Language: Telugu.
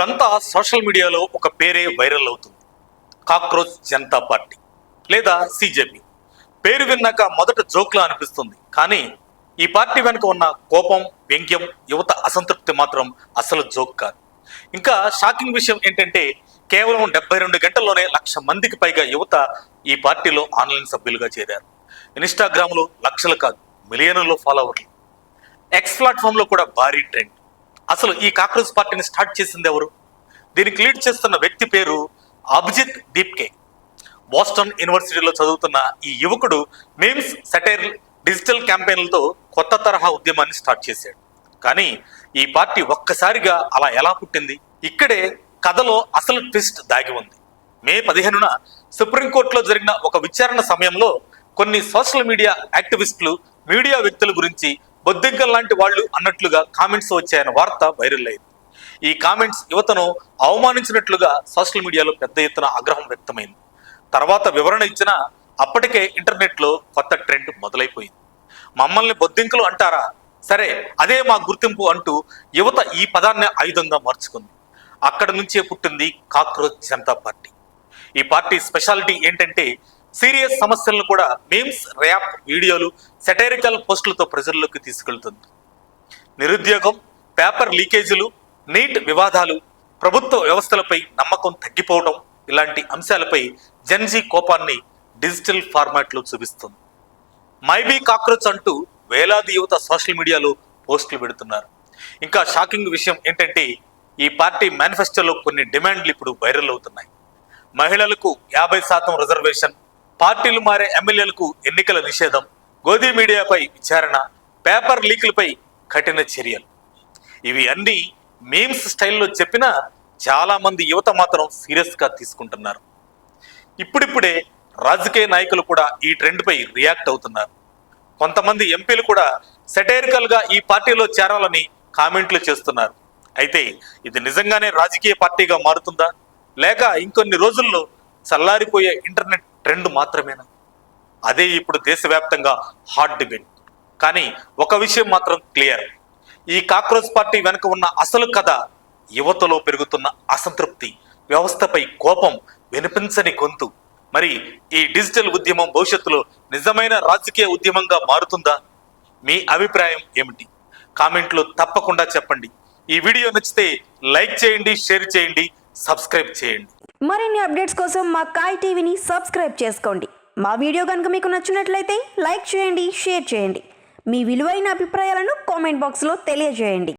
ఇప్పుడంతా సోషల్ మీడియాలో ఒక పేరే వైరల్ అవుతుంది. కాక్రోచ్ జనతా పార్టీ లేదా సిజేపీ. పేరు విన్నాక మొదట జోక్లా అనిపిస్తుంది, కానీ ఈ పార్టీ వెనుక ఉన్న కోపం, వ్యంగ్యం, యువత అసంతృప్తి మాత్రం అసలు జోక్ కాదు. ఇంకా షాకింగ్ విషయం ఏంటంటే కేవలం 72 గంటల్లోనే 1,00,000 మందికి పైగా యువత ఈ పార్టీలో ఆన్లైన్ సభ్యులుగా చేరారు. ఇన్స్టాగ్రామ్లో లక్షలు కాదు, మిలియన్లలో ఫాలోవర్లు. ఎక్స్ ప్లాట్ఫామ్లో కూడా భారీ ట్రెండ్. అసలు ఈ కాక్రోచ్ పార్టీని స్టార్ట్ చేసింది ఎవరు? దీనికి లీడ్ చేస్తున్న వ్యక్తి పేరు అభిజిత్ దీప్కే. బోస్టన్ యూనివర్సిటీలో చదువుతున్న ఈ యువకుడు మీమ్స్, సెటైర్, డిజిటల్ క్యాంపెయిన్లతో కొత్త తరహా ఉద్యమాన్ని స్టార్ట్ చేశాడు. కానీ ఈ పార్టీ ఒక్కసారిగా అలా ఎలా పుట్టింది? ఇక్కడే కథలో అసలు ట్విస్ట్ దాగి ఉంది. మే 15న సుప్రీంకోర్టులో జరిగిన ఒక విచారణ సమయంలో కొన్ని సోషల్ మీడియా యాక్టివిస్టులు మీడియా వ్యక్తుల గురించి బొద్దింకం లాంటి వాళ్ళు అన్నట్లుగా కామెంట్స్ వచ్చాయన్న వార్త వైరల్ అయింది. ఈ కామెంట్స్ యువతను అవమానించినట్లుగా సోషల్ మీడియాలో పెద్ద ఎత్తున ఆగ్రహం వ్యక్తమైంది. తర్వాత వివరణ ఇచ్చిన అప్పటికే ఇంటర్నెట్లో కొత్త ట్రెండ్ మొదలైపోయింది. మమ్మల్ని బొద్దింకలు అంటారా, సరే అదే మా గుర్తింపు అంటూ యువత ఈ పదాన్ని ఆయుధంగా మార్చుకుంది. అక్కడి నుంచే పుట్టింది కాక్రోచ్ జనతా పార్టీ. ఈ పార్టీ స్పెషాలిటీ ఏంటంటే సీరియస్ సమస్యలను కూడా మీమ్స్, ర్యాప్ వీడియోలు, సెటైరికల్ పోస్టులతో ప్రజల్లోకి తీసుకెళ్తుంది. నిరుద్యోగం, పేపర్ లీకేజీలు, నీట్ వివాదాలు, ప్రభుత్వ వ్యవస్థలపై నమ్మకం తగ్గిపోవడం ఇలాంటి అంశాలపై జెన్జీ కోపాన్ని డిజిటల్ ఫార్మాట్లో చూపిస్తుంది. మైబీ కాక్రోచ్ అంటూ వేలాది యువత సోషల్ మీడియాలో పోస్టులు పెడుతున్నారు. ఇంకా షాకింగ్ విషయం ఏంటంటే ఈ పార్టీ మేనిఫెస్టోలో కొన్ని డిమాండ్లు ఇప్పుడు వైరల్ అవుతున్నాయి. మహిళలకు 50% రిజర్వేషన్, పార్టీలు మారే ఎమ్మెల్యేలకు ఎన్నికల నిషేధం, గోధీ మీడియాపై విచారణ, పేపర్ లీకులపై కఠిన చర్యలు. ఇవి అన్నీ మీమ్స్ స్టైల్లో చెప్పినా చాలా మంది యువత మాత్రం సీరియస్గా తీసుకుంటున్నారు. ఇప్పుడిప్పుడే రాజకీయ నాయకులు కూడా ఈ ట్రెండ్పై రియాక్ట్ అవుతున్నారు. కొంతమంది ఎంపీలు కూడా సెటైరికల్గా ఈ పార్టీలో చేరాలని కామెంట్లు చేస్తున్నారు. అయితే ఇది నిజంగానే రాజకీయ పార్టీగా మారుతుందా, లేక ఇంకొన్ని రోజుల్లో చల్లారిపోయే ఇంటర్నెట్ ట్రెండ్ మాత్రమేనా? అదే ఇప్పుడు దేశవ్యాప్తంగా హాట్ డిబేట్. కానీ ఒక విషయం మాత్రం క్లియర్, ఈ కాక్రోచ్ పార్టీ వెనుక ఉన్న అసలు కథ యువతలో పెరుగుతున్న అసంతృప్తి, వ్యవస్థపై కోపం, వినిపించని గొంతు. మరి ఈ డిజిటల్ ఉద్యమం భవిష్యత్తులో నిజమైన రాజకీయ ఉద్యమంగా మారుతుందా? మీ అభిప్రాయం ఏమిటి? కామెంట్లో తప్పకుండా చెప్పండి. ఈ వీడియో నచ్చితే లైక్ చేయండి, షేర్ చేయండి, సబ్స్క్రైబ్ చేయండి. మరిన్ని అప్డేట్స్ కోసం మా కాయ్ టీవీని సబ్స్క్రైబ్ చేసుకోండి. మా వీడియో కనుక మీకు నచ్చినట్లయితే లైక్ చేయండి, షేర్ చేయండి. మీ విలువైన అభిప్రాయాలను కామెంట్ బాక్స్లో తెలియజేయండి.